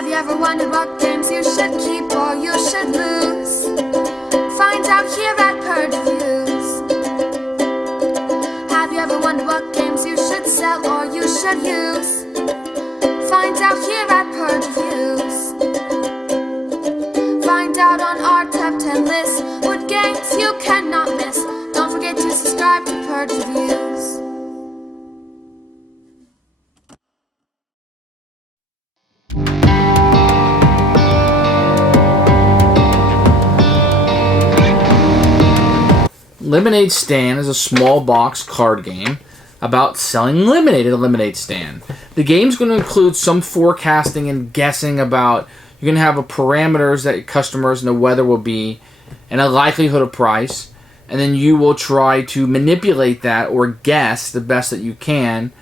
Have you ever wondered what games you should keep or you should lose? Find out here at Purege Reviews. Have you ever wondered what games you should sell or you should use? Find out here at Purege Reviews. Find out on our top 10 list what games you cannot miss. Don't forget to subscribe to Purege Reviews. Lemonade Stand is a small box card game about selling lemonade at a lemonade stand. The game's going to include some forecasting and guessing about, you're going to have a parameters that your customers and the weather will be, and a likelihood of price, and then you will try to manipulate that or guess the best that you can,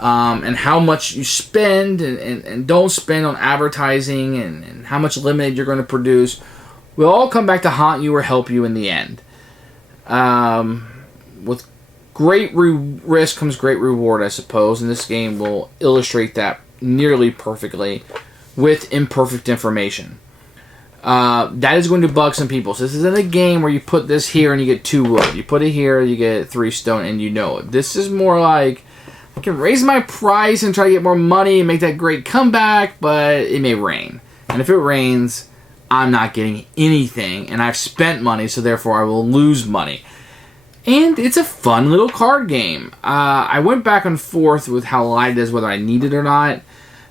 and how much you spend and don't spend on advertising, and how much lemonade you're going to produce will all come back to haunt you or help you in the end. With great risk comes great reward, I suppose, and this game will illustrate that nearly perfectly with imperfect information. That is going to bug some people. So this isn't a game where you put this here and you get 2 wood. You put it here, you get 3 stone, and you know it. This is more like, I can raise my price and try to get more money and make that great comeback, but it may rain. And if it rains, I'm not getting anything, and I've spent money, so therefore I will lose money. And it's a fun little card game. I went back and forth with how light it is, whether I need it or not,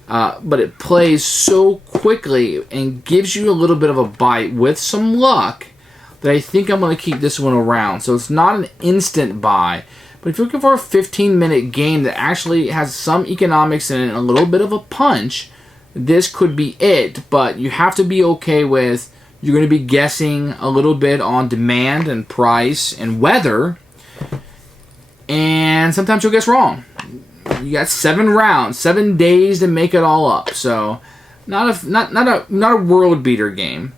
but it plays so quickly and gives you a little bit of a bite with some luck that I think I'm going to keep this one around. So it's not an instant buy, but if you're looking for a 15-minute game that actually has some economics in it and a little bit of a punch, this could be it, but you have to be okay with, you're going to be guessing a little bit on demand and price and weather, and sometimes you'll guess wrong. You got 7 rounds, 7 days to make it all up, so not a world beater game,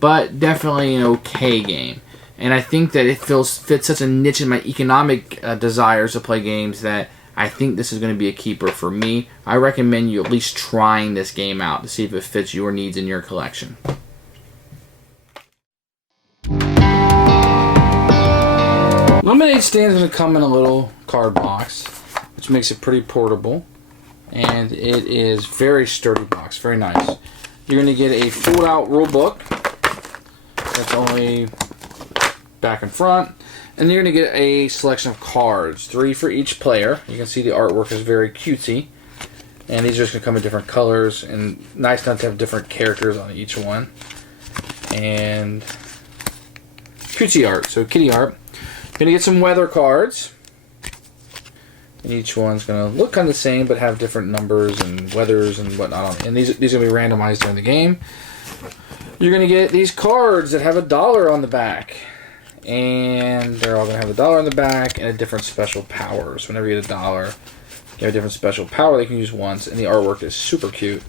but definitely an okay game. And I think that it fits such a niche in my economic desires to play games that I think this is going to be a keeper for me. I recommend you at least trying this game out to see if it fits your needs in your collection. Lemonade Stand is going to come in a little card box, which makes it pretty portable. And it is very sturdy box, very nice. You're going to get a fold-out rule book. That's only back and front. And you're going to get a selection of cards, 3 for each player. You can see the artwork is very cutesy. And these are just going to come in different colors, and nice enough to have different characters on each one. And cutesy art, so kitty art. You're going to get some weather cards. And each one's going to look kind of the same, but have different numbers and weathers and whatnot. And these are going to be randomized during the game. You're going to get these cards that have $1 on the back. And they're all going to have $1 on the back and a different special power. So whenever you get $1, you have a different special power they can use once. And the artwork is super cute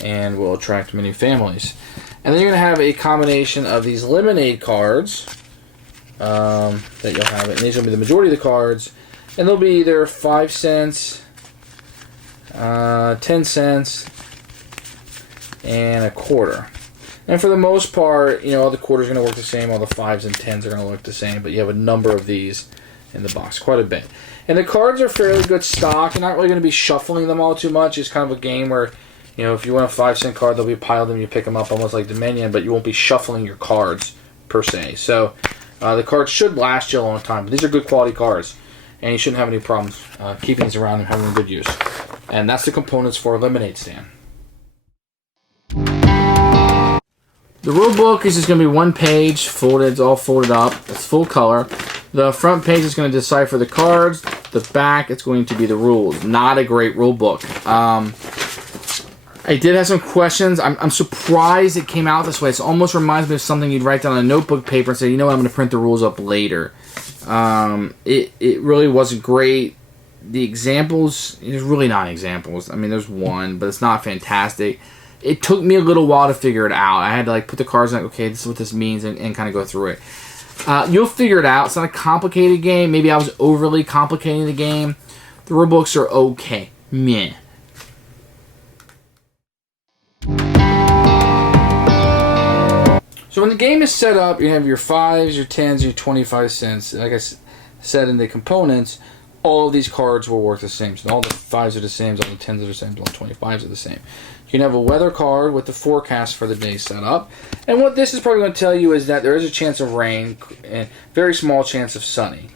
and will attract many families. And then you're going to have a combination of these lemonade cards that you'll have. And these will be the majority of the cards. And they'll be either 5 cents, 10 cents, and a quarter. And for the most part, all the quarters are going to work the same, all the 5s and 10s are going to look the same, but you have a number of these in the box, quite a bit. And the cards are fairly good stock. You're not really going to be shuffling them all too much. It's kind of a game where, if you want a 5-cent card, there'll be a pile of them, you pick them up almost like Dominion, but you won't be shuffling your cards, per se. So, the cards should last you a long time. But these are good quality cards, and you shouldn't have any problems keeping these around and having them in good use. And that's the components for a Lemonade Stand. The rule book is just going to be 1 page, folded, it's all folded up, it's full color. The front page is going to decipher the cards, the back it's going to be the rules. Not a great rule book. I did have some questions. I'm surprised it came out this way. It almost reminds me of something you'd write down on a notebook paper and say, I'm going to print the rules up later. It really wasn't great. The examples, there's really not examples. I mean, there's one, but it's not fantastic. It took me a little while to figure it out. I had to put the cards in, okay, this is what this means, and kind of go through it. You'll figure it out. It's not a complicated game. Maybe I was overly complicating the game. The rulebooks are okay. Meh. when the game is set up, you have your 5s, your 10s, your 25 cents. Like I said in the components, all of these cards will work the same. So all the 5s are the same, all the 10s are the same, all the 25s are the same. You can have a weather card with the forecast for the day set up. And what this is probably going to tell you is that there is a chance of rain and very small chance of sunny.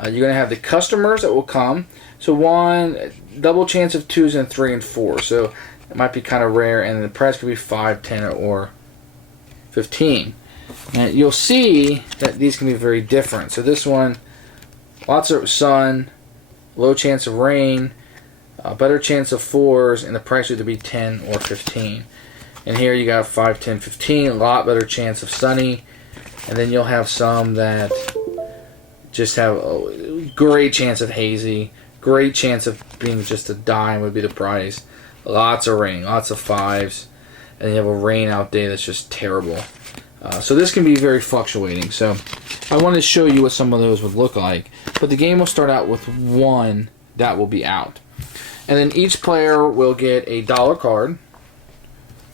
You're going to have the customers that will come. So one, double chance of 2s and 3 and 4. So it might be kind of rare, and the price could be 5, 10, or 15. And you'll see that these can be very different. So this one, lots of sun, low chance of rain, better chance of 4s, and the price would be 10 or 15. And here you got 5, 10, 15, a lot better chance of sunny. And then you'll have some that just have a great chance of hazy, great chance of being just a dime would be the price. Lots of rain, lots of 5s, and you have a rain out day that's just terrible. So this can be very fluctuating. So I wanted to show you what some of those would look like. But the game will start out with one that will be out. And then each player will get a dollar card,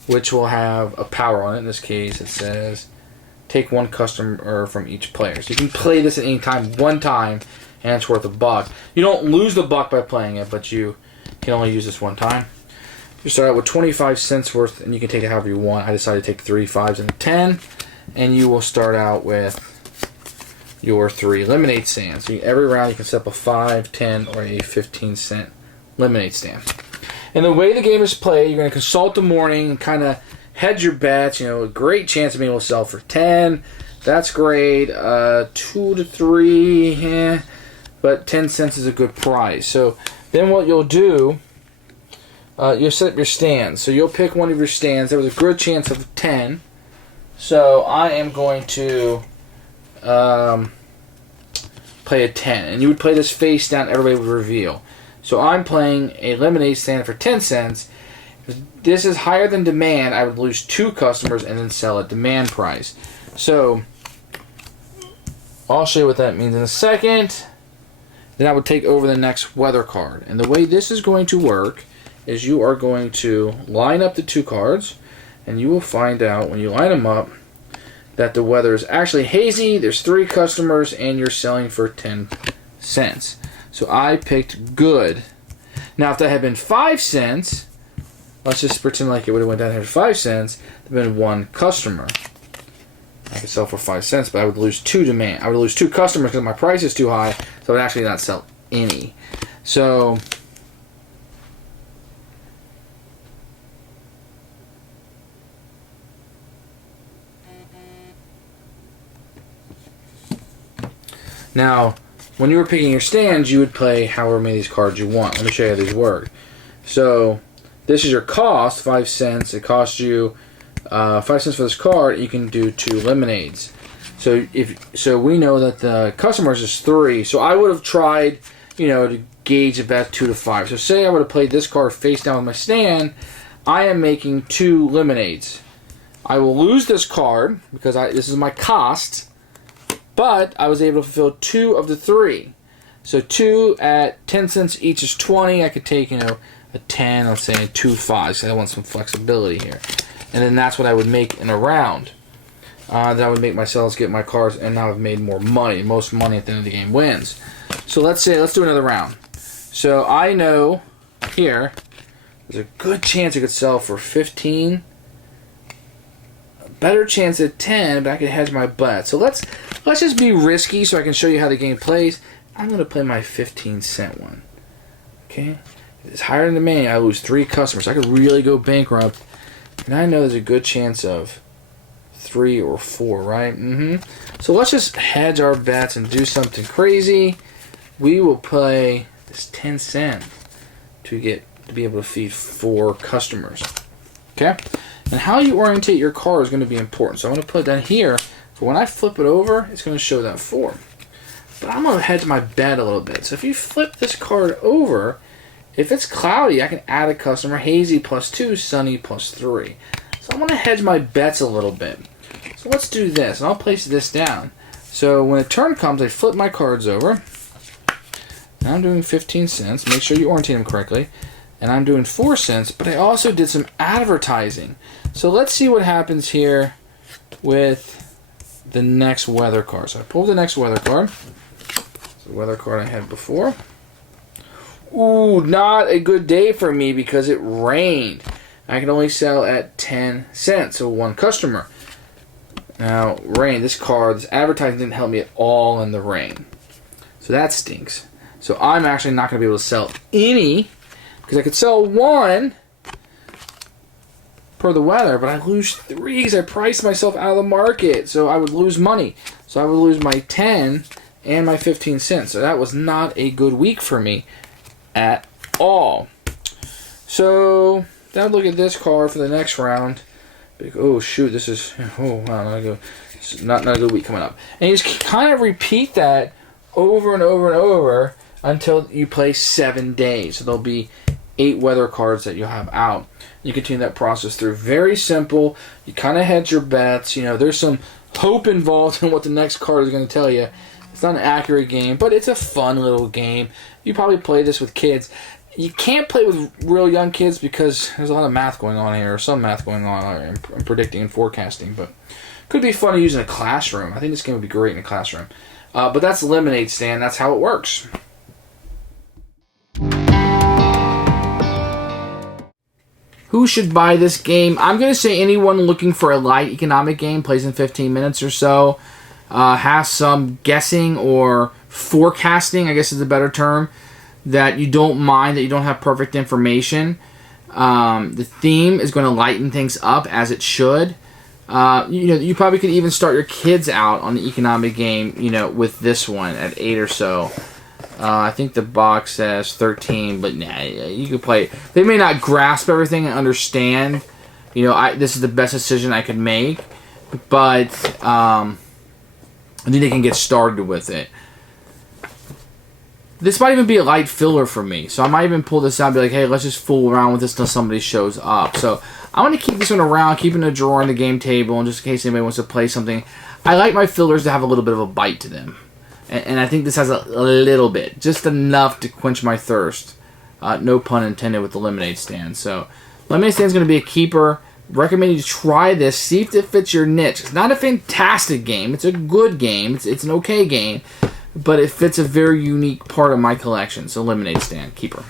which will have a power on it. In this case, it says, take one customer from each player. So you can play this at any time, one time, and it's worth $1. You don't lose the buck by playing it, but you can only use this one time. You start out with 25 cents worth, and you can take it however you want. I decided to take 3 5s and a 10, and you will start out with your 3 lemonade stands. So every round you can set up a 5, 10, or a 15-cent lemonade stand. And the way the game is played, you're going to consult the morning and kind of hedge your bets. You know, a great chance of being able to sell for 10. That's great. 2 to 3, but 10 cents is a good price. So then what you'll do, you'll set up your stands. So you'll pick one of your stands. There was a good chance of 10. So I am going to play a 10. And you would play this face down, everybody would reveal. So I'm playing a lemonade stand for 10 cents. If this is higher than demand, I would lose 2 customers and then sell at demand price. So I'll show you what that means in a second. Then I would take over the next weather card. And the way this is going to work is you are going to line up the 2 cards, and you will find out when you line them up that the weather is actually hazy, there's 3 customers, and you're selling for 10 cents. So I picked good. Now if that had been 5 cents, let's just pretend like it would have went down here to 5 cents, there would have been 1 customer. I could sell for 5 cents, but I would lose 2 demand. I would lose 2 customers because my price is too high, so I would actually not sell any. So now, when you were picking your stands, you would play however many of these cards you want. Let me show you how these work. So this is your cost, 5 cents. It costs you 5 cents for this card. You can do 2 lemonades. So we know that the customers is 3. So I would have tried, to gauge about 2 to 5. So say I would have played this card face down with my stand. I am making 2 lemonades. I will lose this card because this is my cost. But I was able to fulfill 2 of the 3. So 2 at 10 cents each is 20. I could take, a 10, let's say 2 5s. So I want some flexibility here. And then that's what I would make in a round. Then I would make my sales, get my cards, and now I've made more money. Most money at the end of the game wins. So let's do another round. So I know here, there's a good chance I could sell for 15. Better chance at 10, but I can hedge my bet. So let's just be risky so I can show you how the game plays. I'm going to play my 15-cent one. Okay? If it's higher than demand, I lose 3 customers. I could really go bankrupt. And I know there's a good chance of 3 or 4, right? So let's just hedge our bets and do something crazy. We will play this 10 cent to be able to feed 4 customers. Okay? And how you orientate your card is going to be important. So I'm going to put it down here. For when I flip it over, it's going to show that 4. But I'm going to hedge my bet a little bit. So if you flip this card over, if it's cloudy, I can add a customer. Hazy +2, sunny +3. So I'm going to hedge my bets a little bit. So let's do this. And I'll place this down. So when a turn comes, I flip my cards over. Now I'm doing 15 cents. Make sure you orientate them correctly. And I'm doing 4 cents, but I also did some advertising. So let's see what happens here with the next weather card. So I pulled the next weather card. It's the weather card I had before. Ooh, not a good day for me because it rained. I can only sell at 10 cents, so one customer. Now, rain, this advertising didn't help me at all in the rain. So that stinks. So I'm actually not going to be able to sell any, because I could sell one per the weather, but I lose 3 because I priced myself out of the market. So I would lose money. So I would lose my 10 and my 15 cents. So that was not a good week for me at all. So now look at this card for the next round. Oh shoot, this is not a good week coming up. And you just kind of repeat that over and over and over until you play 7 days. So there'll be 8 weather cards that you'll have out. You continue that process through. Very simple. You kind of hedge your bets. You know, there's some hope involved in what the next card is going to tell you. It's not an accurate game, but it's a fun little game. You probably play this with kids. You can't play with real young kids because there's a lot of math going on here, or some math going on in predicting and forecasting, but could be fun to use in a classroom. I think this game would be great in a classroom. But that's Lemonade Stand. That's how it works. Who should buy this game? I'm going to say anyone looking for a light economic game, plays in 15 minutes or so, has some guessing or forecasting, I guess is a better term, that you don't mind, that you don't have perfect information. The theme is going to lighten things up as it should. You probably could even start your kids out on the economic game, with this one at 8 or so. I think the box says 13, but nah, you can play it. They may not grasp everything and understand. This is the best decision I could make, but I think they can get started with it. This might even be a light filler for me, so I might even pull this out and be like, hey, let's just fool around with this until somebody shows up. So I want to keep this one around, keep it in a drawer on the game table, and just in case anybody wants to play something. I like my fillers to have a little bit of a bite to them. And I think this has a little bit, just enough to quench my thirst. No pun intended with the Lemonade Stand. So, Lemonade Stand is going to be a keeper. Recommend you try this. See if it fits your niche. It's not a fantastic game. It's a good game. It's an okay game. But it fits a very unique part of my collection. So, Lemonade Stand, keeper.